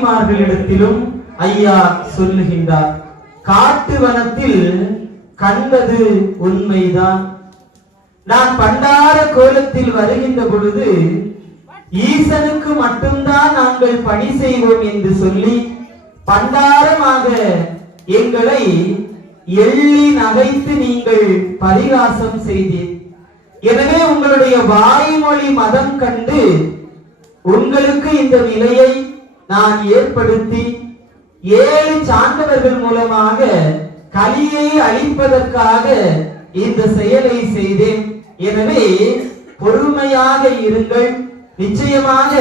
அம்மைமார்களிடத்திலும் ஐயா சொல்லுகின்றார். காட்டு வனத்தில் கண்டது உண்மைதான். நான் பண்டார கோலத்தில் வருகின்ற பொழுது ஈசனுக்கு மட்டும்தான் நாங்கள் பணி செய்வோம் என்று சொல்லி பண்டாரமாக எங்களை எள்ளி நகைத்து நீங்கள் பரிகாசம் செய்தீர். எனவே உங்களுடைய வாய்மொழி மதம் கண்டு உங்களுக்கு இந்த நிலையை நான் ஏற்படுத்தி 7 சான்றவர்கள் மூலமாக கலியை அழிப்பதற்காக இந்த செயலை செய்தேன். எனவே பொறுமையாக இருங்கள், நிச்சயமாக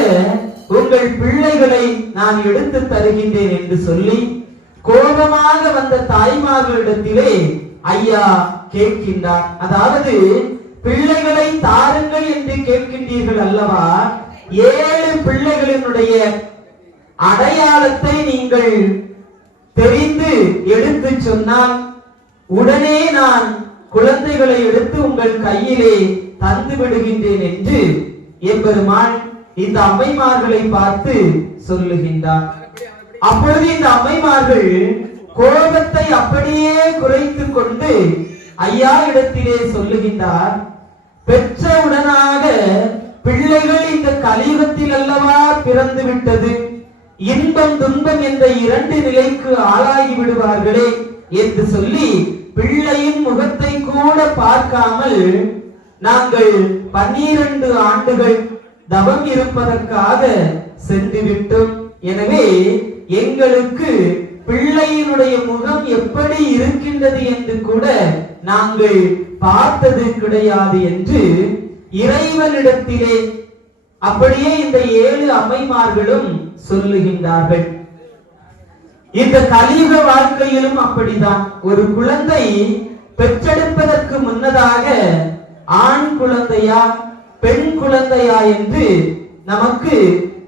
உங்கள் பிள்ளைகளை நான் எடுத்து தருகின்றேன் என்று சொல்லி கோபமாக வந்த தாய்மார்களிடத்திலே ஐயா கேட்கின்றார். அதாவது பிள்ளைகளை தாருங்கள் என்று கேட்கின்றீர்கள் அல்லவா, 7 பிள்ளைகளினுடைய அடையாளத்தை நீங்கள் தெரிந்து எடுத்து சொன்னால் உடனே நான் குழந்தைகளை எடுத்து உங்கள் கையிலே தந்து விடுகின்றேன் என்று எம்பெருமான் இந்த அம்மைமார்களை பார்த்து சொல்லுகின்றார். அப்பொழுது இந்த அம்மைமார்கள் கோபத்தை அப்படியே குறைத்துக் கொண்டு ஐயா இடத்திலே சொல்லுகின்றார், பெற்றவுடனாக பிள்ளைகள் இந்த கலியுகத்தில் அல்லவா பிறந்து விட்டது, இன்பம் துன்பம் என்ற 2 நிலைக்கு ஆளாகி விடுவார்களே என்று சொல்லி பிள்ளையின் முகத்தை கூட பார்க்காமல் நாங்கள் 12 ஆண்டுகள் தவம் இருப்பதற்காக சென்று விட்டோம். எனவே எங்களுக்கு பிள்ளையினுடைய முகம் எப்படி இருக்கின்றது என்று கூட நாங்கள் பார்த்தது கிடையாது என்று இறைவனிடத்திலே அப்படியே இந்த 7 அம்மைமார்களும் சொல்லுகின்றார்கள். இந்த கலியுக வாழ்க்கையிலும் அப்படிதான். ஒரு குழந்தை பெற்றெடுப்பதற்கு முன்னதாக ஆண் குழந்தையா பெண் குழந்தையா என்று நமக்கு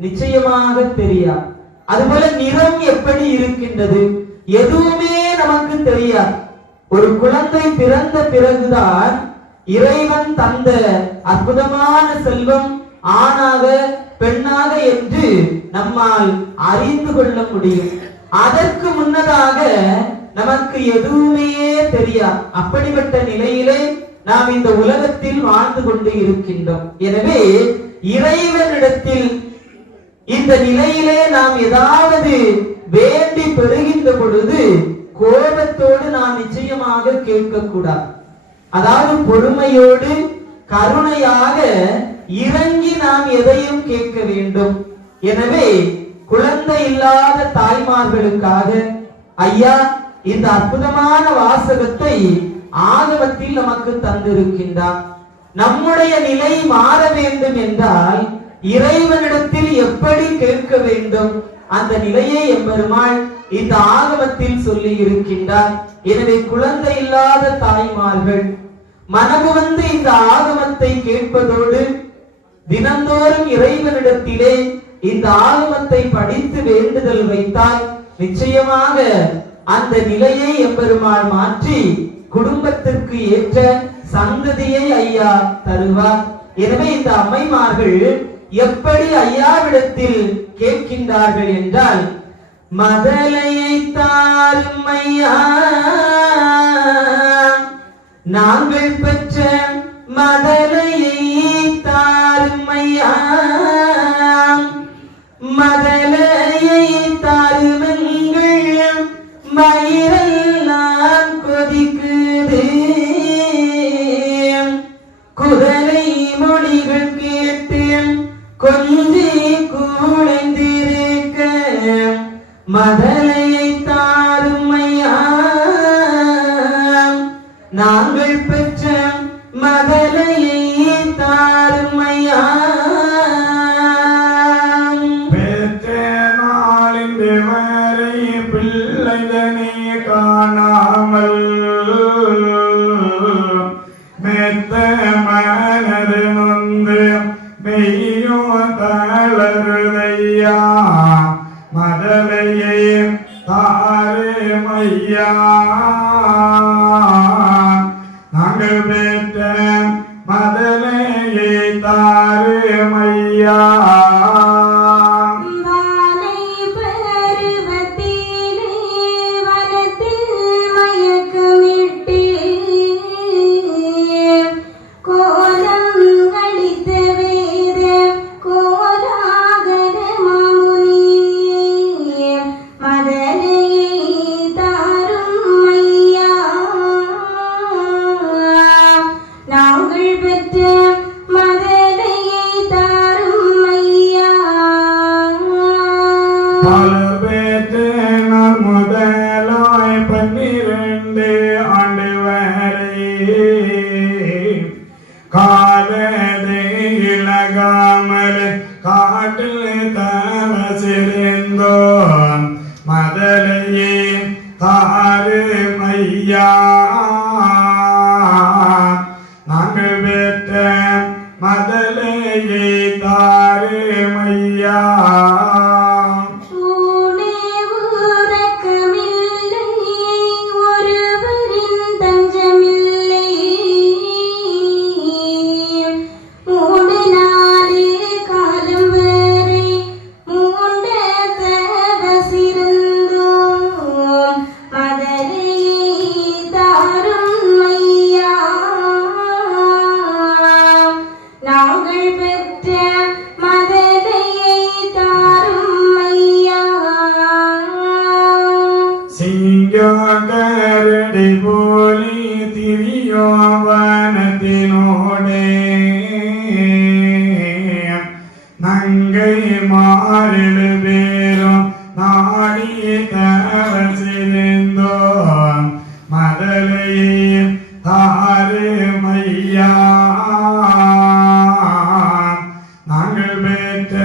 நிச்சயமாக தெரியாது. அதுபோல நிறம் எப்படி இருக்கின்றது எதுவுமே நமக்கு தெரியாது. ஒரு குழந்தை பிறந்த பிறகுதான் இறைவன் தந்த அற்புதமான செல்வம் ஆணாக பெண்ணாக என்று நம்மால் அறிந்து கொள்ள முடியும். அதற்கு முன்னதாக நமக்கு எதுவுமே தெரியாது. அப்படிப்பட்ட நிலையிலே நாம் இந்த உலகத்தில் வாழ்ந்து கொண்டு இருக்கின்றோம். எனவே இறைவனிடத்தில் இந்த நிலையிலே நாம் ஏதாவது வேண்டி பெறுகின்ற பொழுது கோபத்தோடு நாம் நிச்சயமாக கேட்கக்கூடாது. அதாவது பொறுமையோடு கருணையாக இறங்கி நாம் எதையும் கேட்க வேண்டும். எனவே குழந்தை இல்லாத தாய்மார்களுக்காக ஐயா இந்த அற்புதமான வாசகத்தை ஆகமத்தில் நமக்கு தந்திருக்கின்றார். நம்முடைய நிலை மாற வேண்டும் என்றால் இறைவனிடத்தில் எப்படி கேட்க வேண்டும் அந்த நிலையை எம்பெருமாள் இந்த ஆகமத்தில் சொல்லி இருக்கின்றார். எனவே குழந்தை இல்லாத தாய்மார்கள் மனமு வந்து இந்த ஆகமத்தை கேட்பதோடு தினந்தோறும் இறைவனிடத்திலே இந்த ஆகமத்தை படித்து வேண்டுதல் வைத்தால் நிச்சயமாக அந்த நிலையை எம்பெருமாள் மாற்றி குடும்பத்திற்கு ஏற்ற சந்ததியை ஐயா தருவார். எனவே இந்த அம்மைமார்கள் எப்படி ஐயாவிடத்தில் கேட்கின்றார்கள் என்றால், மதலையை தாரும் ஐயா, நாங்கள் பெற்ற மதலையை தாரும் ஐயா, மதலையை தாருமெங்கள் மயிரெல்லாம் கொதிக்குது, குரலை மொழிகள் கேட்டு கொஞ்சி கூழைந்திருக்க மதலையை தாரும் ஐயா, நாங்கள் பெற்ற மதலையை தாரும் ஐயா. பெற்ற நாளின் தேவரை பிள்ளைதனே காணாமல் மெத்த மனது நொந்து மெய்யோ தளருதையா, மதலையை தாரு மையா, நாங்கள் பெற்ற மதலையை தாரு மையா. வானை பெற்ற வந்து ஆண்டு வரை காலதே இலகாமல் காட்டில் தவசிருந்தோம் மதலையே தாரு மையா நாங்கள் பெற்ற மதலையே தாரு மையா கரடி போலி திரியோ வனத்தினோடே நங்கை மாறிடு பேரும் நாடி தவசிருந்தோம் மதலையே தாரு மையா நாங்கள் பெற்ற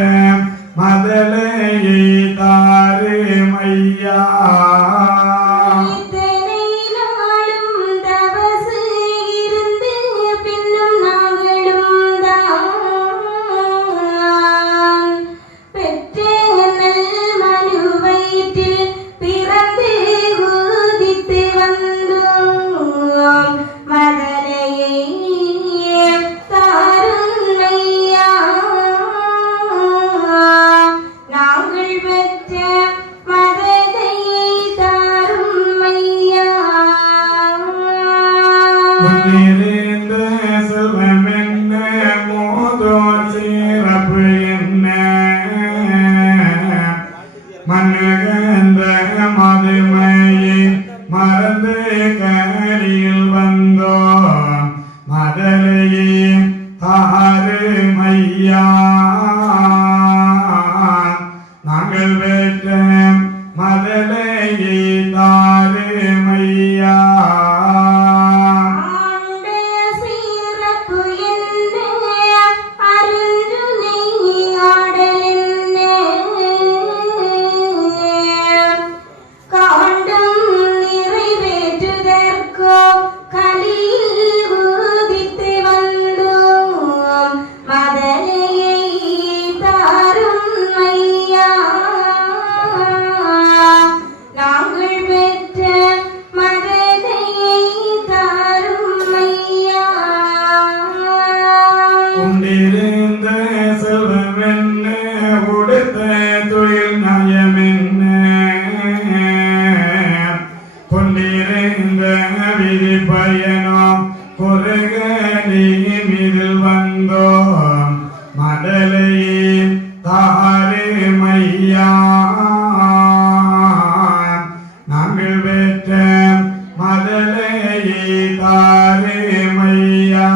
மதலையே தாரு மையா முன்னிருந்த செல்வம் என்ன மோதோர் சிறப்பு என்ன மண்ணுகந்த மதுமையை மறந்து கரியில் வந்தோம் மதலையே தாரு மையா நாங்கள் பெற்ற மதலையே தாரு மையா உண்டிருந்த செல்வம் என்ன உடுத்த தொழில் நயம் என்ன கொண்டிருந்த விதி பயணம் குறுகலி மீதில் வந்தோம் மதலையே தாரு மையா நாங்கள் பெற்ற மதலையே தாரு மையா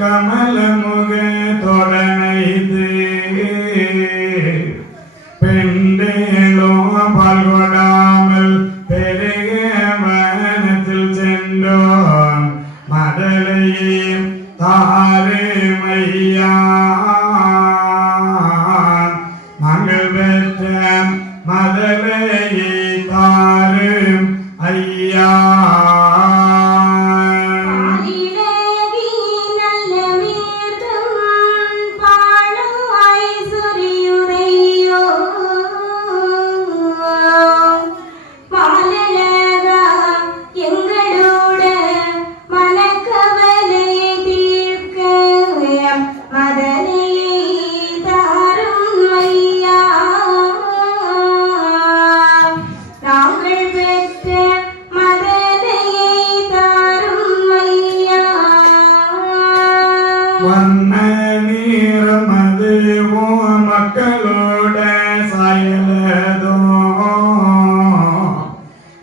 கமல முக தொடனைது பெண்டேலோ பால்கொடாமல் பெருக வனத்தில் சென்றோம் மதலையே தாரு மையா நாங்கள் பெற்ற மதலையை தாரும் ஐயா வண்ண நீரமது ஓ மக்களோட சாயலதோ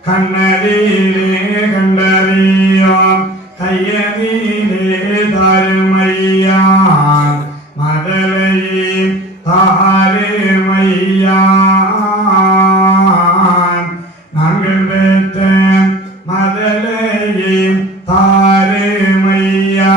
கண்ணதிலே கண்டறியோம் கையதிலே தாருமையா மதலையே தாருமையா நாங்கள் பெற்ற மதலையே தாருமையா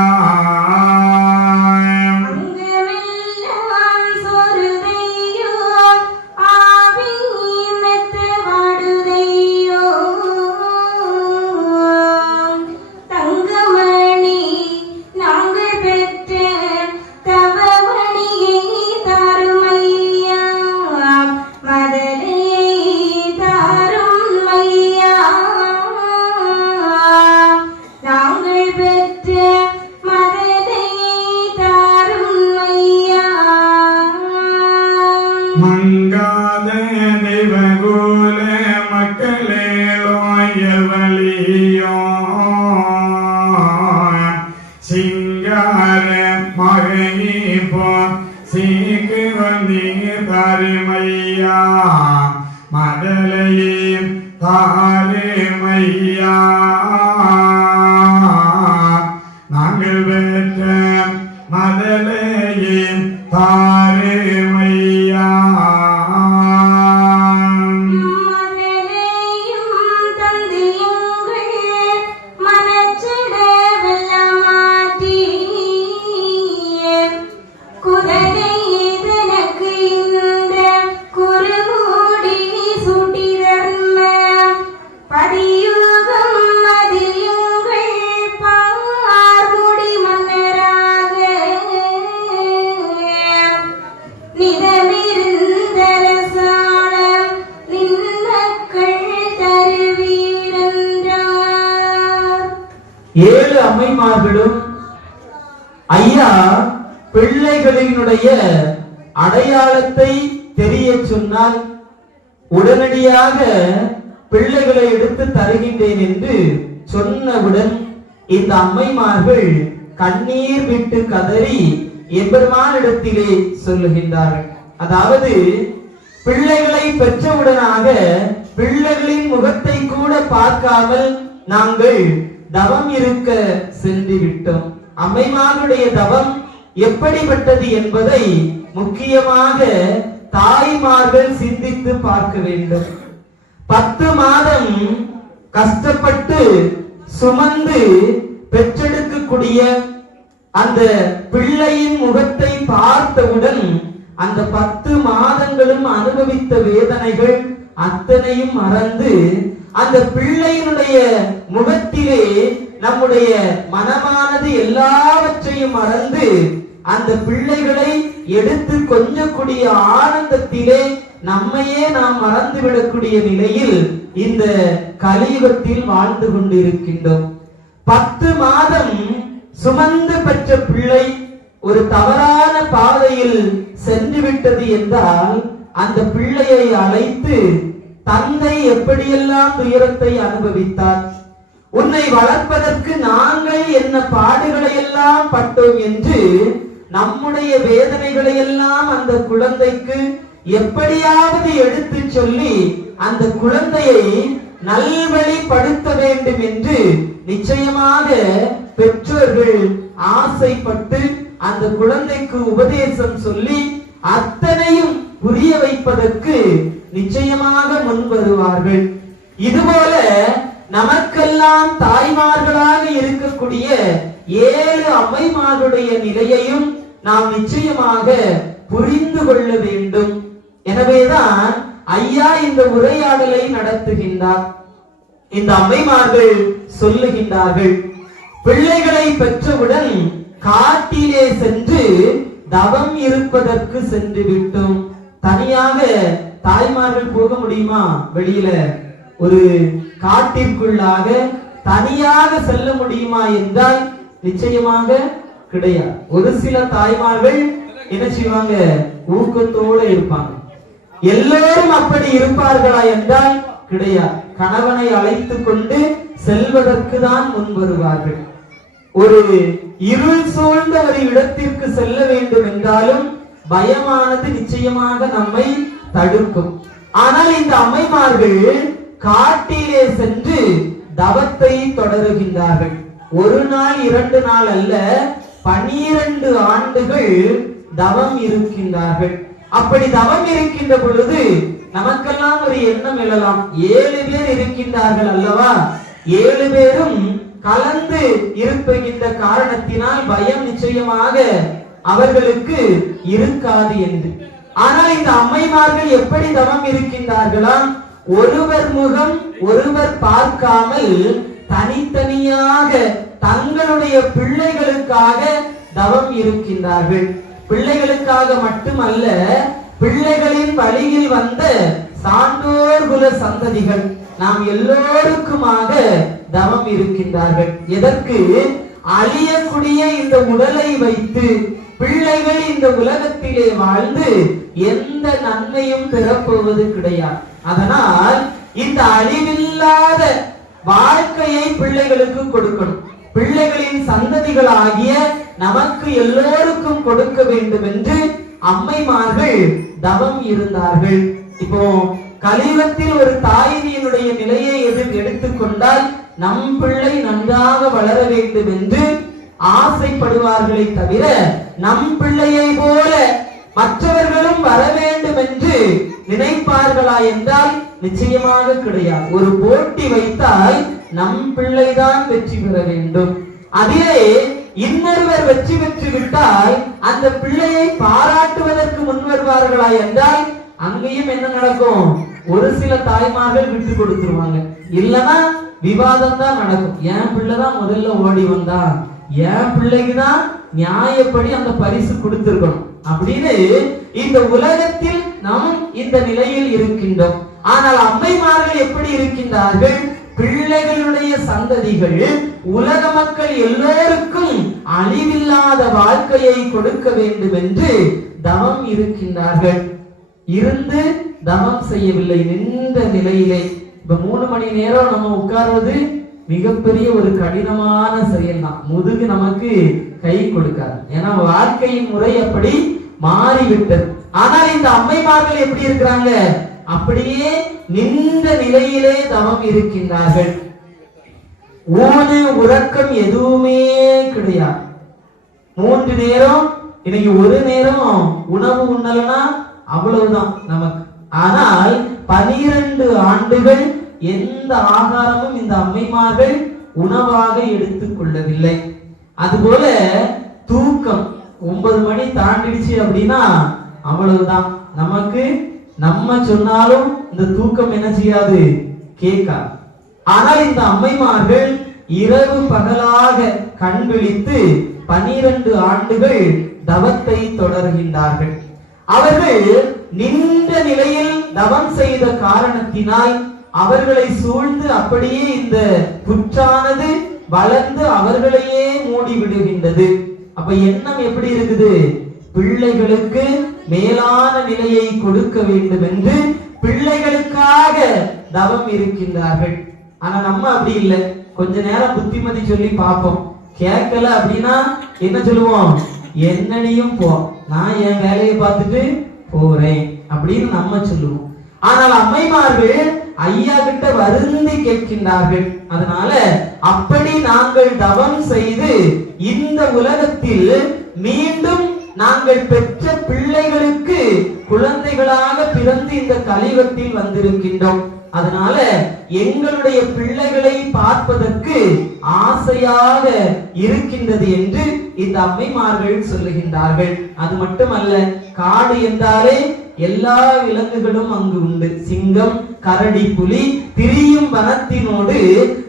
மங்காத தெய்வகோல மக்களேலோயவளியோ சிங்கார மகனிப்போ சீக்கிரந்தீ தாருமையா மதலையே தாருமையா நாங்கள் பெற்ற மதலையே தாருமையா ஏழு அம்மைமார்களும் ஐயா பிள்ளைகளினுடைய அடையாளத்தை தெரிய சொன்னால் உடனடியாக பிள்ளைகளை எடுத்து தருகின்றேன் என்று சொன்னவுடன் இந்த அம்மைமார்கள் கண்ணீர் விட்டு கதறி எம்பெருமானிடத்திலே சொல்லுகின்றார்கள். அதாவது பிள்ளைகளை பெற்றவுடனாக பிள்ளைகளின் முகத்தை கூட பார்க்காமல் நாங்கள் தவம் இருக்க சென்று விட்டோம். அம்மைமாருடைய தவம் எப்படிப்பட்டது என்பதை முக்கியமாக தாய்மார்கள் சிந்தித்து பார்க்க வேண்டும். 10 மாதம் கஷ்டப்பட்டு சுமந்து பெற்றெடுக்கக்கூடிய அந்த பிள்ளையின் முகத்தை பார்த்தவுடன் அந்த 10 மாதங்களும் அனுபவித்த வேதனைகள் அத்தனையும் மறந்து அந்த பிள்ளையினுடைய முகத்திலே நம்முடைய மனமானது எல்லாவற்றையும் மறந்து அந்த பிள்ளைகளை எடுத்து கொஞ்சக்கூடிய ஆனந்தத்திலே நம்மையே நாம் மறந்துவிடக்கூடிய நிலையில் இந்த கலியுகத்தில் வாழ்ந்து கொண்டிருக்கின்றோம். 10 மாதம் சுமந்து பெற்ற பிள்ளை ஒரு தவறான பாதையில் சென்று விட்டது என்றால் அந்த பிள்ளையை அழைத்து தந்தை எப்படியெல்லாம் துயரத்தை அனுபவித்தார், உன்னை வளர்ப்பதற்கு நாங்கள் என்ன பாடுகளை எல்லாம் பட்டோம் என்று நம்முடைய வேதனைகளை எல்லாம் அந்த குழந்தைக்கு எப்படியாவது எடுத்து சொல்லி அந்த குழந்தையை நல்வழிப்படுத்த வேண்டும் என்று நிச்சயமாக பெற்றோர்கள் ஆசைப்பட்டு அந்த குழந்தைக்கு உபதேசம் சொல்லி அத்தனையும் புரிய வைப்பதற்கு நிச்சயமாக முன் வருவார்கள். இதுபோல நமக்கெல்லாம் தாய்மார்களாக இருக்கக்கூடிய 7 அம்மைமார்களுடைய நிலையையும் நாம் நிச்சயமாக புரிந்து கொள்ள வேண்டும். எனவேதான் ஐயா இந்த உரையாடலை நடத்துகின்றார். இந்த அம்மைமார்கள் சொல்லுகின்றார்கள், பிள்ளைகளை பெற்றவுடன் காட்டிலே சென்று தவம் இருப்பதற்கு சென்று விட்டோம். தனியாக தாய்மார்கள் போக முடியுமா? வெளியில ஒரு காட்டிற்குள்ளாக தனியாக செல்ல முடியுமா என்றால் நிச்சயமாக கிடையாது. ஒரு சில தாய்மார்கள் என்ன செய்வாங்க? ஊக்கத்தோடு இருப்பாங்க. எல்லோரும் அப்படி இருப்பார்களா என்றால் கிடையாது. கணவனை அழைத்துக் கொண்டு செல்வதற்கு தான் முன் வருவார்கள். ஒரு இருள் சூழ்ந்த ஒரு இடத்திற்கு செல்ல வேண்டும் என்றாலும் பயமானது நிச்சயமாக நம்மை தடுக்கும். ஆனால் இந்த அம்மைமார்கள் காட்டிலே சென்று தவத்தை தொடருகின்றார்கள். ஒரு நாள் 2 நாள் அல்ல, 12 ஆண்டுகள் தவம் இருக்கின்றார்கள். அப்படி தவம் இருக்கின்ற பொழுது நமக்கெல்லாம் ஒரு எண்ணம் எழலாம், 7 பேர் இருக்கின்றார்கள் அல்லவா, 7 பேரும் கலந்து இருக்கின்ற காரணத்தினால் பயம் நிச்சயமாக அவர்களுக்கு இருக்காது என்று. ஆனால் இந்த அம்மைமார்கள் எப்படி தவம் இருக்கின்றார்களாம்? ஒருவர் முகம் ஒருவர் பார்க்காமல் தனித்தனியாக தங்களுடைய பிள்ளைகளுக்காக தவம் இருக்கின்றார்கள். பிள்ளைகளுக்காக மட்டுமல்ல, பிள்ளைகளின் வழியில் வந்த சான்றோர் குல சந்ததிகள் நாம் எல்லோருக்குமாக தவம் இருக்கின்றார்கள். எதற்கு? அழியக்கூடிய இந்த உடலை வைத்து பிள்ளைகள் இந்த உலகத்திலே வாழ்ந்து எந்த நன்மையும் பெறப்போவது கிடையாது. அதனால் இந்த அழிவில்லாத வாழ்க்கையை பிள்ளைகளுக்கு கொடுக்கணும். பிள்ளைகளின் சந்ததிகளாகிய நமக்கு எல்லோருக்கும் கொடுக்க வேண்டும் என்று அம்மைமார்கள் தவம் இருந்தார்கள். இப்போ கலியுகத்தில் ஒரு தாயினுடைய நிலையை எடுத்துக்கொண்டால் நம் பிள்ளை நன்றாக வளர வேண்டும் என்று ஆசைப்படுவார்களை தவிர நம் பிள்ளையை போல மற்றவர்களும் வர வேண்டும் என்று நினைப்பார்களா என்றால் நிச்சயமாக கிடையாது. ஒரு போட்டி வைத்தால் நம் பிள்ளைதான் வெற்றி பெற வேண்டும். அதிலே இன்னொருவர் வெற்றி பெற்று விட்டால் அந்த பிள்ளையை பாராட்டுவதற்கு முன் வருவார்களா என்றால் அங்கேயும் என்ன நடக்கும்? ஒரு சில தாய்மார்கள் விட்டு கொடுத்துருவாங்க, இல்லனா விவாதம் தான் நடக்கும். என் பிள்ளைதான் முதல்ல ஓடி வந்தா, என் பிள்ளைக்குதான் நியாயப்படி அந்த பரிசு கொடுத்திருக்கணும் அப்படின்னு இந்த உலகத்தில் நாம் இந்த நிலையில் இருக்கின்றோம். ஆனால் அம்மைமார்கள் எப்படி இருக்கின்றார்கள்? பிள்ளைகளுடைய சந்ததிகள் உலக மக்கள் எல்லோருக்கும் அழிவில்லாத வாழ்க்கையை கொடுக்க வேண்டும் என்று தவம் இருக்கின்றார்கள். இருந்து தவம் செய்யவில்லை, நின்ற நிலையிலே. இப்ப 3 மணி நேரம் நம்ம உட்கார்வது மிகப்பெரிய ஒரு கடினமான செயல் தான். முதுகு நமக்கு கை கொடுக்காது, ஏன்னா வாழ்க்கையின் முறை அப்படி மாறிவிட்டது. ஆனால் இந்த அம்மைமார்கள் எப்படி இருக்கிறாங்க? அப்படியே நின்ற நிலையிலே தவம் இருக்கின்றார்கள். ஊனு உறக்கம் எதுவுமே கிடையாது. 3 நேரம், இன்னைக்கு ஒரு நேரம் உணவு உண்ணலனா அவ்வளவுதான் நமக்கு. ஆனால் 12 ஆண்டுகள் எந்த ஆகாரமும் இந்த அம்மைமார்கள் உணவாக எடுத்துக் கொள்ளவில்லை. அதுபோல தூக்கம் 9 மணி தாண்டிடுச்சு அப்படின்னா அவ்வளவுதான் நமக்கு. நம்ம சொன்னாலும் இந்த தூக்கம் என்ன செய்யாது, கேட்காது. ஆனால் இந்த அம்மைமார்கள் இரவு பகலாக கண் விழித்து 12 ஆண்டுகள் தவத்தை தொடர்கின்றார்கள். அவர்கள் நின்ற நிலையில் தவம் செய்த காரணத்தினால் அவர்களை சூழ்ந்து அப்படியே இந்த புற்றானது வளர்ந்து அவர்களையே மூடி விடுகின்றது. அப்ப எண்ணம் எப்படி இருக்குது? பிள்ளைகளுக்கு மேலான நிலையை கொடுக்க வேண்டும் என்று பிள்ளைகளுக்காக தவம் இருக்கின்றார்கள். ஆனா நம்ம அப்படி இல்லை. கொஞ்ச நேரம் புத்திமதி சொல்லி பார்ப்போம், கேட்கல அப்படின்னா என்ன சொல்லுவோம்? என்னனையும் போ, நான் என் வேலையை பார்த்துட்டு போறேன் அப்படின்னு நம்ம சொல்லுவோம். ஆனால் அம்மைமார்கள் ஐயா கிட்ட வருந்தி கேட்கின்றார்கள். அதனால அப்படி நாங்கள் தவம் செய்து இந்த உலகத்தில் மீண்டும் நாங்கள் பெற்ற பிள்ளைகளுக்கு குழந்தைகளாக பிறந்து இந்த கலியுகத்தில் வந்திருக்கின்றோம். அதனால எங்களுடைய பிள்ளைகளை பார்ப்பதற்கு ஆசையாக இருக்கின்றது என்று இந்த அம்மைமார்கள் சொல்லுகின்றார்கள். அது மட்டுமல்ல, காடு என்றாலே எல்லா விலங்குகளும் அங்கு உண்டு. சிங்கம், கரடி, புலி திரியும் வனத்தினோடு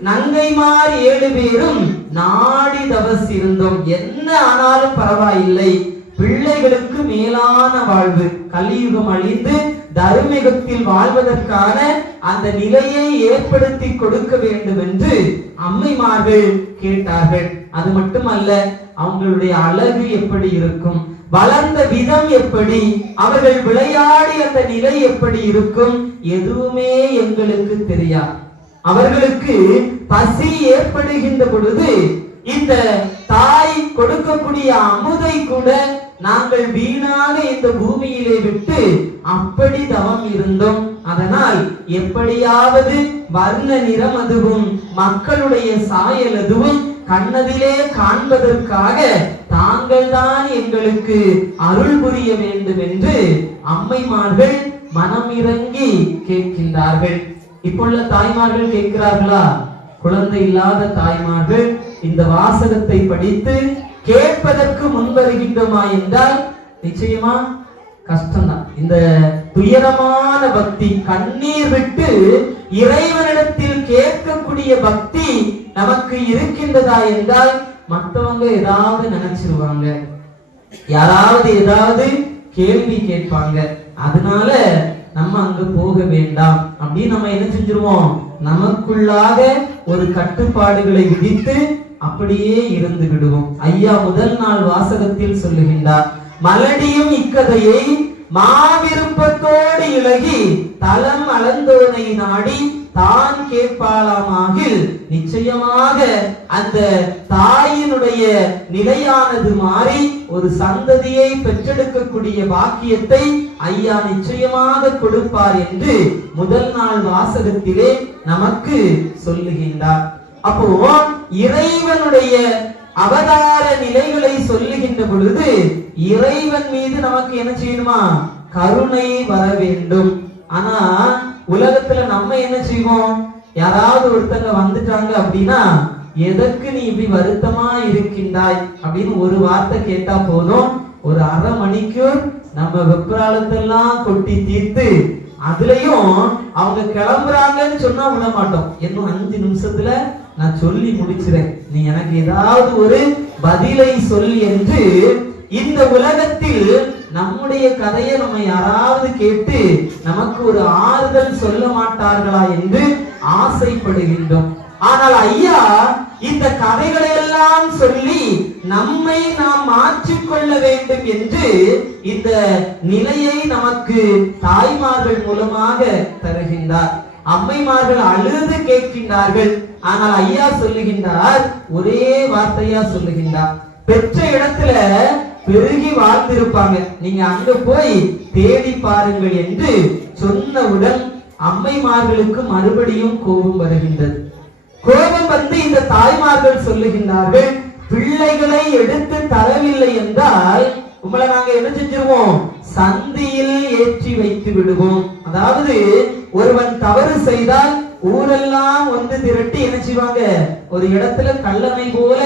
நங்கைமார் 7 பேரும் நாடி தவஸ் இருந்தோம். என்ன ஆனாலும் பரவாயில்லை, பிள்ளைகளுக்கு மேலான வாழ்வு, கலியுகம் அழிந்து தர்மயுகத்தில் வாழ்வதற்கான அந்த நிலையை ஏற்படுத்தி கொடுக்க வேண்டும் என்று அம்மைமார்கள் கேட்டார்கள். அது மட்டுமல்ல, அவங்களுடைய அழகு எப்படி இருக்கும், வளர்ந்த விதம் எப்படி, அவர்கள் விளையாடி அந்த நிலை எப்படி இருக்கும், எதுவுமே எங்களுக்கு தெரியாது. அவர்களுக்கு பசி ஏற்படுகின்ற பொழுது இந்த தாய் கொடுக்கக்கூடிய அமுதை கூட நாங்கள் வீணாக இந்த பூமியிலே விட்டு அப்படி தவம் இருந்தோம். அதனால் எப்படியாவது வர்ண நிறம் அதுவும் மக்களுடைய சாயல் அதுவும் கண்ணதிலே காண்பதற்காக தாங்கள் தான் எங்களுக்கு அருள் புரிய வேண்டும் என்று அம்மைமார்கள் மனம் இறங்கி கேட்கின்றார்கள். இப்பொழுது தாய்மார்கள் கேட்கிறார்களா? குழந்தை இல்லாத தாய்மார்கள் இந்த வாசகத்தை படித்து கேட்பதற்கு முன்வருகின்றோமா என்றால் நிச்சயமா கஷ்டம்தான். இந்த துயரமான பக்தி, கண்ணீர் விட்டு இறைவனிடத்தில் கேட்கக்கூடிய பக்தி நமக்கு இருக்கின்றதா என்றால் மற்றவங்க ஏதாவது நினைச்சிருவாங்க, யாராவது ஏதாவது கேள்வி கேட்பாங்க, அதனால நம்ம அங்க போக வேண்டாம் அப்படின்னு நம்ம என்ன செஞ்சிருவோம், நமக்குள்ளாக ஒரு கட்டுப்பாடுகளை விதித்து அப்படியே இருந்து விடுவோம். ஐயா முதல் நாள் வாசகத்தில் சொல்லுகின்றார், மலடியும் இக்கதையை மாவிருப்பத்தோடு இழகி தலம் அளந்தோனை நாடி தான் கேட்பாளாமாகில் நிச்சயமாக அந்த தாயினுடைய நிலையானது மாறி ஒரு சந்ததியை பெற்றெடுக்கக்கூடிய பாக்கியத்தை ஐயா நிச்சயமாக கொடுப்பார் என்று முதல் நாள் வாசகத்திலே நமக்கு சொல்லுகின்றார். அப்போ இறைவனுடைய அவதார நிலைகளை சொல்லுகின்ற பொழுது இறைவன் மீது நமக்கு என்ன செய்யணுமா, கருணை வர வேண்டும். ஆனா உலகத்துல நம்ம என்ன செய்வோம், யாராவது ஒருத்தங்க வந்துட்டாங்க அப்படின்னா எதற்கு நீ இப்படி வருத்தமா இருக்கின்றாய் அப்படின்னு ஒரு வார்த்தை கேட்டா போதும், ஒரு அரை மணிக்கூர் நம்ம வெப்பராளத்தெல்லாம் கொட்டி தீர்த்து அதுலயும் அவங்க கிளம்புறாங்கன்னு சொன்னா விட மாட்டோம். இன்னும் 5 நிமிஷத்துல நான் சொல்லி முடிச்சிறேன், நீ எனக்கு ஏதாவது ஒரு பதிலை சொல் என்று இந்த உலகத்தில் நம்முடைய கதையை நம்ம யாராவது கேட்டு நமக்கு ஒரு ஆறுதல் சொல்ல மாட்டார்களா என்று ஆசைப்படுகின்றோம். ஆனால் ஐயா இந்த கதைகளை எல்லாம் சொல்லி நம்மை நாம் மாற்றிக்கொள்ள வேண்டும் என்று இந்த நிலையை நமக்கு தாய்மார்கள் மூலமாக தருகின்றார். அம்மைமார்கள் அழுது கேட்கின்றார்கள். ஆனால் ஐயா சொல்லுகின்றார், ஒரே வார்த்தையா சொல்லுகின்றார், பெற்ற இடத்துல பெருகி வாழ்ந்திருப்பாங்க, நீங்க அங்க போய் தேடி பாருங்கள் என்று சொன்னவுடன் அம்மைமார்களுக்கு மறுபடியும் கோபம் வருகின்றது. கோபம் வந்து இந்த தாய்மார்கள் சொல்லுகின்றார்கள், பிள்ளைகளை எடுத்து தரவில்லை என்றால் உங்களை நாங்க என்ன செஞ்சிருவோம், சந்தியில் ஏற்றி வைத்து விடுவோம். அதாவது ஒருவன் தவறு செய்தால் ஊரெல்லாம் வந்து திரட்டி என்ன செய்வாங்க, ஒரு இடத்துல கல்லணை போல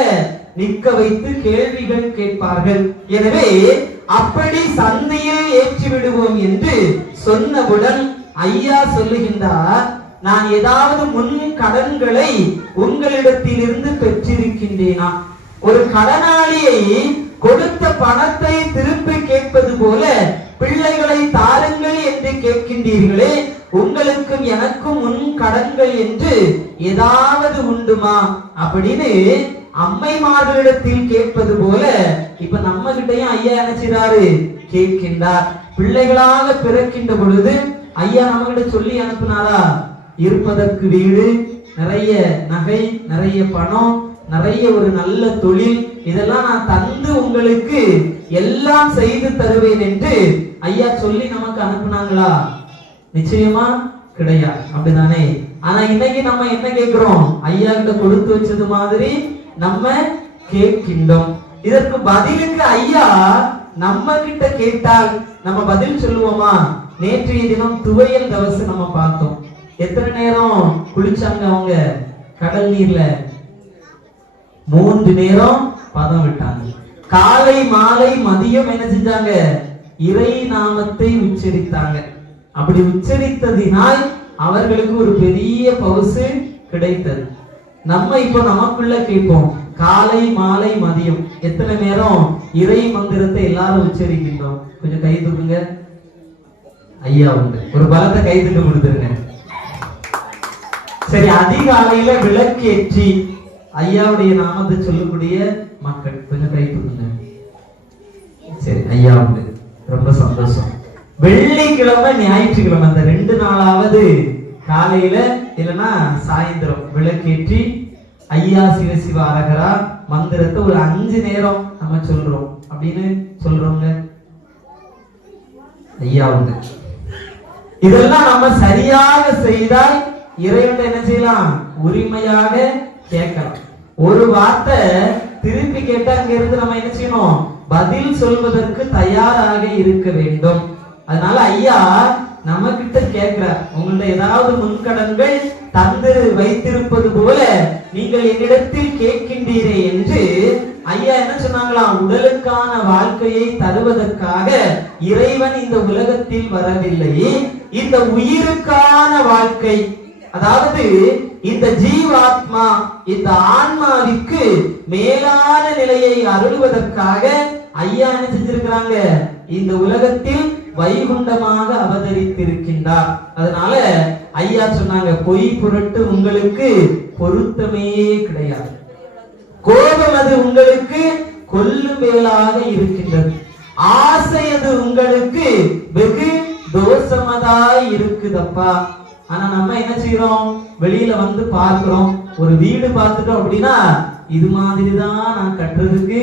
நிற்க வைத்து கேள்விகள் கேட்பார்கள். எனவே அப்படி சந்தையில் ஏற்றி விடுவோம் என்று சொன்னவுடன் ஐயா சொல்லுகின்றார், நான் ஏதாவது முன் கடன்களை உங்களிடத்தில் இருந்து பெற்றிருக்கின்றேனா? ஒரு கடனாளியை கொடுத்த பணத்தை திருப்பி கேட்பது போல பிள்ளைகளை தாருங்கள் என்று கேட்கின்றீர்களே, உங்களுக்கும் எனக்கும் முன் கடன்கள் என்று ஏதாவது உண்டுமா அப்படின்னு அம்மைமார்களிடத்தில் கேட்பது போல இப்ப நம்ம கிட்டையும் ஐயா என்ன செய்றாரு, கேட்கின்றார். பிள்ளைகளாக பிறக்கின்ற பொழுது ஐயா நம்ம கிட்ட சொல்லி அனுப்பினாரா, இருப்பதற்கு வீடு, நிறைய நகை, நிறைய பணம், நிறைய ஒரு நல்ல தொழில், இதெல்லாம் நான் தந்து உங்களுக்கு எல்லாம் செய்து தருவேன் என்று ஐயா சொல்லி நமக்கு அனுப்புனாங்களா? நிச்சயமா கிடையாது. அப்படிதானே? ஆனா இன்னைக்கு நம்ம என்ன கேட்கிறோம்? ஐயா கிட்ட கொடுத்து வச்சது மாதிரி நம்ம கேட்கின்றோம். இதற்கு பதிலுக்கு ஐயா நம்ம கிட்ட கேட்டால் நம்ம பதில் சொல்லுவோமா? நேற்றைய தினம் துவையல் தவசு நம்ம பார்த்தோம். எத்தனை நேரம் குளிச்சாங்க அவங்க? கடல் நீர்ல 3 நேரம் பதம் விட்டாங்க. காலை மாலை மதியம் என்ன செஞ்சாங்க? இறை நாமத்தை உச்சரித்தாங்க. அப்படி உச்சரித்ததினால் அவர்களுக்கு ஒரு பெரிய பவுசு கிடைத்தது. நம்ம இப்ப நமக்குள்ள கேட்போம், காலை மாலை மதியம் எத்தனை நேரம் இறை மந்திரத்தை எல்லாரும் உச்சரிக்கின்றோம்? கொஞ்சம் கை தூக்குங்க. ஐயா உண்டு, ஒரு பலத்தை கை தூக்க கொடுத்துருங்க. சரி, அதிகாலையில விளக்கேற்றி ஐயாவுடைய நாமத்தை சொல்லக்கூடிய மக்கள் கொஞ்சம் கை தூக்குங்க. சரி, ஐயா உண்டு, ரொம்ப சந்தோஷம். வெள்ளிக்கிழமை ஞாயிற்றுக்கிழமை அந்த 2 நாளாவது காலையில இல்லைன்னா சாயந்தரம் விளக்கேற்றி ஐயா சிவ சிவ அரகரா மந்திரத்தை ஒரு 5 நேரம் நம்ம சொல்றோம் அப்படின்னு சொல்றோங்க. ஐயா உண்டு. இதெல்லாம் நம்ம சரியாக செய்தால் இறைவன் என்ன செய்யலாம்? உரிமையாக கேட்கலாம். ஒரு வார்த்தை திருப்பி கேட்டா அங்க இருந்து நம்ம என்ன செய்யணும்? பதில் சொல்வதற்கு தயாராக இருக்க வேண்டும். அதனால ஐயா நம்ம கிட்ட கேட்கிறார், உங்கள்ட்ட ஏதாவது முன்கடன்கள் தந்து வைத்திருப்பது போல நீங்கள் என்னிடத்தில் கேட்கின்றீரே என்று ஐயா என்ன சொன்னாங்களாம்? உடலுக்கான வாழ்க்கையை தருவதற்காக இறைவன் இந்த உலகத்தில் வரவில்லை, இந்த உயிருக்கான வாழ்க்கை, அதாவது இந்த ஜீவாத்மா இந்த ஆன்மாவிற்கு மேலான நிலையை அருள்வதற்காக ஐயா என்ன செஞ்சிருக்கிறாங்க? இந்த உலகத்தில் வைகுண்டமாக அவதரித்திருக்கின்றார். அதனால ஐயா சொன்னாங்க, பொய் புரட்டு உங்களுக்கு பொருத்தமே கிடையாது, கோபம் அது உங்களுக்கு கொல்லு மேலாக இருக்கின்றது, ஆசை அது உங்களுக்கு வெகு தோஷமதாய் இருக்குதப்பா. ஆனா நம்ம என்ன செய்யறோம்? வெளியில வந்து பார்க்கிறோம், ஒரு வீடு பார்த்துட்டோம் அப்படின்னா இது மாதிரிதான் நான் கட்டுறதுக்கு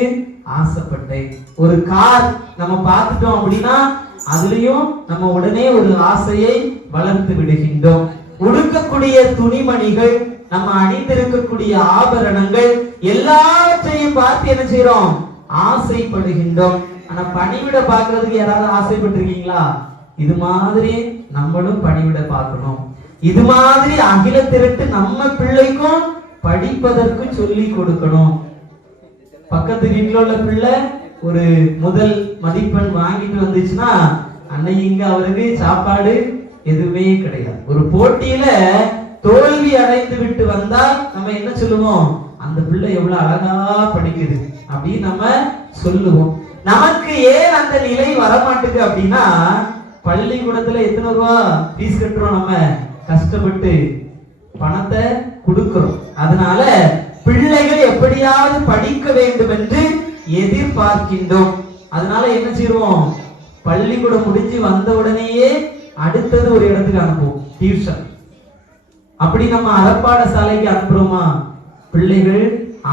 ஆசைப்பட்டேன். ஒரு கார் நம்ம பார்த்துட்டோம் அப்படின்னா அதுலயும் நம்ம உடனே ஒரு ஆசையை வளர்த்து விடுகின்றோம். உடுக்கக்கூடிய துணிமணிகள், நம்ம அணிந்திருக்கக்கூடிய ஆபரணங்கள் எல்லாவற்றையும் பார்த்து என்ன செய்யறோம்? ஆசைப்படுகின்றோம். ஆனா பணிவிட பார்க்கறதுக்கு யாராவது ஆசைப்பட்டிருக்கீங்களா? இது மாதிரி நம்மளும் பணிவிட பார்க்கணும். இது மாதிரி அகில திரட்டு நம்ம பிள்ளைக்கும் படிப்பதற்கு சொல்லி கொடுக்கணும். பக்கத்து வீட்டுல உள்ள பிள்ளை ஒரு முதல் மதிப்பெண் வாங்கிட்டு வந்துச்சுன்னா அன்னைக்கு அவருக்கு சாப்பாடு எதுவுமே கிடையாது. ஒரு போட்டியில தோல்வி அடைந்து விட்டு வந்தால் நம்ம என்ன சொல்லுவோம்? அந்த பிள்ளை எவ்வளவு அழகா படிக்குது அப்படின்னு நம்ம சொல்லுவோம். நமக்கு ஏன் அந்த நிலை வரமாட்டுக்கு அப்படின்னா, பள்ளிக்கூடத்துல எத்தனை ரூபா ஃபீஸ் கட்டுறோம்? நம்ம கஷ்டப்பட்டு பணத்தை கொடுக்கிறோம். அதனால பிள்ளைகள் எப்படியாவது படிக்க வேண்டும் என்று எதிர்பார்க்கின்றோம். அதனால என்ன செய்வோம்? பள்ளிக்கூடம் முடிஞ்சு வந்த உடனேயே அடுத்தது ஒரு இடத்துக்கு அனுப்புவோம், டியூஷன். அப்படி நம்ம அறப்பாடசாலைக்கு அனுப்புறோமா? பிள்ளைகள்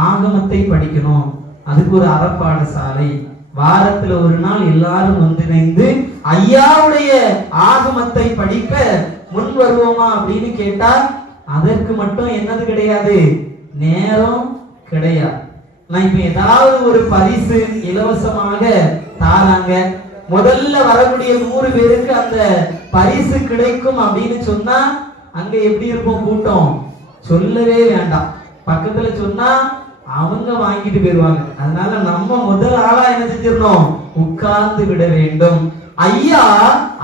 ஆகமத்தை படிக்கணும், அதுக்கு ஒரு அறப்பாடசாலை. வாரத்துல ஒரு நாள் எல்லாரும் ஒன்றிணைந்து ஐயாவுடைய ஆகமத்தை படிக்க முன் வருவோமா அப்படின்னு கேட்டா அதற்கு மட்டும் என்னது கிடையாது, நேரம் கிடையாது. நான் இப்ப ஏதாவது ஒரு பரிசு இலவசமாக தாராங்க, முதல்ல வரக்கூடிய 100 பேருக்கு அந்த பரிசு கிடைக்கும் அப்படின்னு சொன்னா அங்க எப்படி இருக்கும் கூட்டம்? சொல்லவே வேண்டாம். பக்கத்துல சொன்னா அவங்க வாங்கிட்டு போயிருவாங்க. அதனால நம்ம முதல் ஆளா என்ன செஞ்சிடணும்? உட்கார்ந்து விட வேண்டும். ஐயா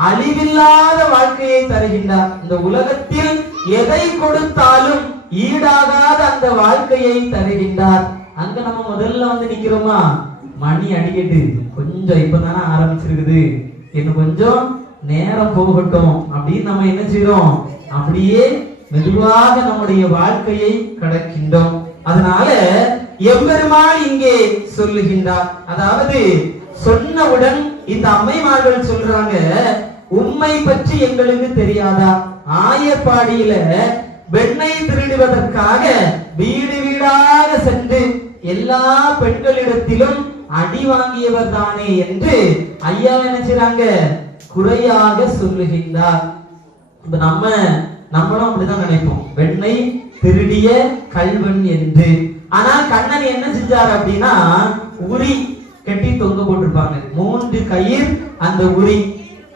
அழிவில்லாத வாழ்க்கையை தருகின்றார். இந்த உலகத்தில் எதை கொடுத்தாலும் ஈடாகாத அந்த வாழ்க்கையை தருகின்றார். அங்க நம்ம முதல்ல வந்து நிக்கிறோமா? மணி அடிக்கட்டு, கொஞ்சம் இப்பதானே ஆரம்பிச்சிருக்குது, இன்னும் கொஞ்சம் நேரம் போகட்டும் அப்படின்னு நம்ம என்ன செய்யறோம்? அப்படியே மெதுவாக நம்முடைய வாழ்க்கையை கடக்கின்றோம். அதனால எம்பெருமான் இங்கே சொல்லுகின்றார். அதாவது சொன்னவுடன் இந்த அம்மைமார்கள் சொல்றாங்க, உம்மை பற்றி எங்களுக்கு தெரியாதா? ஆயப்பாடியில வெண்ணெய் திருடுவதற்காக வீடு வீடாக சென்று எல்லா பெண்களிடத்திலும் அடி வாங்கியவர் தானே என்று ஐயா என்ன செய்றாங்க? குறையாக சொல்லுகின்றார். நம்ம நம்மளும் அப்படிதான் நினைப்போம், வெண்ணை திருடிய கல்வன் என்று. ஆனால் கண்ணன் என்ன செஞ்சார் அப்படின்னா, உரி கட்டி தொங்க போட்டிருப்பாங்க, 3 கயிர் அந்த உரி.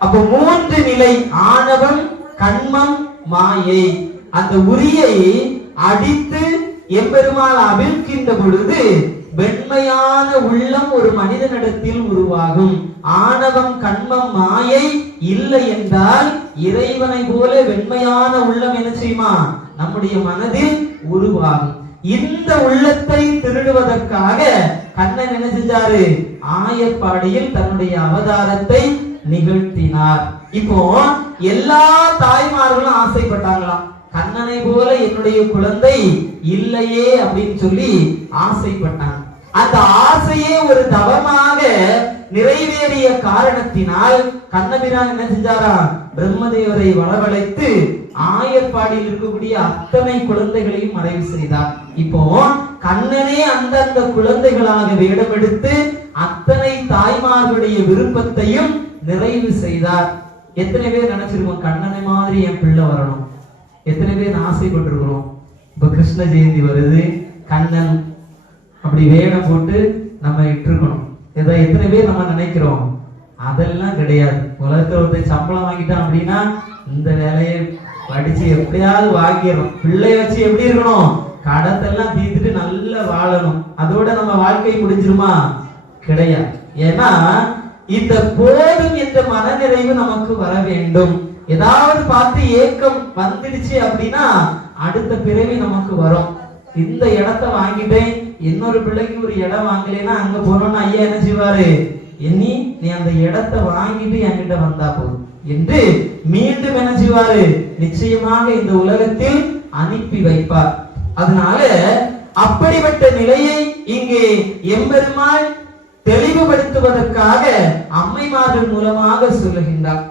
அப்ப 3 நிலை, ஆணவம், கண்மம், மாயை. அந்த உரியை அடித்து எம்பெருமாள் அவிழ்க்கின்ற பொழுது வெண்மையான உள்ளம் ஒரு மனிதனிடத்தில் உருவாகும். ஆணவம், கண்மம், மாயை இல்லை என்றால் இறைவனை போல வெண்மையான உள்ளம் என்ன செய்யுமா, நம்முடைய மனதில் உருவாகும். இந்த உள்ளத்தை திருடுவதற்காக கண்ணன் என்ன செஞ்சாரு, ஆயப்பாடியில் தன்னுடைய அவதாரத்தை நிகழ்த்தினார். இப்போ எல்லா தாய்மார்களும் ஆசைப்பட்டாங்களாம், கண்ணனை போல என்னுடைய குழந்தை இல்லையே அப்படின்னு சொல்லி ஆசைப்பட்டாங்க. அந்த ஆசையே ஒரு தவமாக நிறைவேறிய காரணத்தினால் கண்ணபிரான் என்ன செஞ்சாரா, பிரம்மதேவரை வரவழைத்து ஆயர்பாடியில் இருக்கக்கூடிய அத்தனை குழந்தைகளையும் மறைவு செய்தார். இப்போ கண்ணனே அந்தந்த குழந்தைகளாக வேடமெடுத்து அத்தனை தாய்மார்களுடைய விருப்பத்தையும் நிறைவு செய்தார். எத்தனை பேர் நினைச்சிருக்கோம், கண்ணனை மாதிரி என் பிள்ளை வரணும்? எத்தனை பேர் ஆசைப்பட்டிருக்கிறோம்? இப்ப கிருஷ்ண ஜெயந்தி வருது, கண்ணன் அப்படி வேடம் போட்டு நம்ம இட்டிருக்கணும். இதை எத்தனை பேர் நம்ம நினைக்கிறோம்? அதெல்லாம் கிடையாது. உலகத்துல ஒருத்தர் சம்பளம் வாங்கிட்டான் அப்படின்னா இந்த வேலையை படிச்சு எப்படியாவது வாங்கிடணும். பிள்ளைய வச்சு எப்படி இருக்கணும், கடத்தெல்லாம் தீர்த்துட்டு நல்லா வாழணும். அதோட நம்ம வாழ்க்கை முடிஞ்சிருமா? கிடையாது. ஏன்னா இந்த போதும் என்ற மனநிறைவு நமக்கு வர வேண்டும். ஏதாவது பார்த்து ஏக்கம் வந்துடுச்சு அப்படின்னா அடுத்த பிறவி நமக்கு வரும். இந்த இடத்தை வாங்கிட்டேன், இன்னொரு பிள்ளைக்கு ஒரு இடம் வாங்கலைன்னா அங்க போனோம்னா ஐயா என்ன செய்வாரு, நீ அந்த இடத்தை வாங்கிட்டு என்கிட்ட வந்தா போதும் என்று மீண்டும் என்ன செய்வாரு, நிச்சயமாக இந்த உலகத்தில் அனுப்பி வைப்பார். அதனால அப்படிப்பட்ட நிலையை இங்கே எம்பெருமாள் தெளிவுபடுத்துவதற்காக அம்மைமார்கள் மூலமாக சொல்லுகின்றார்.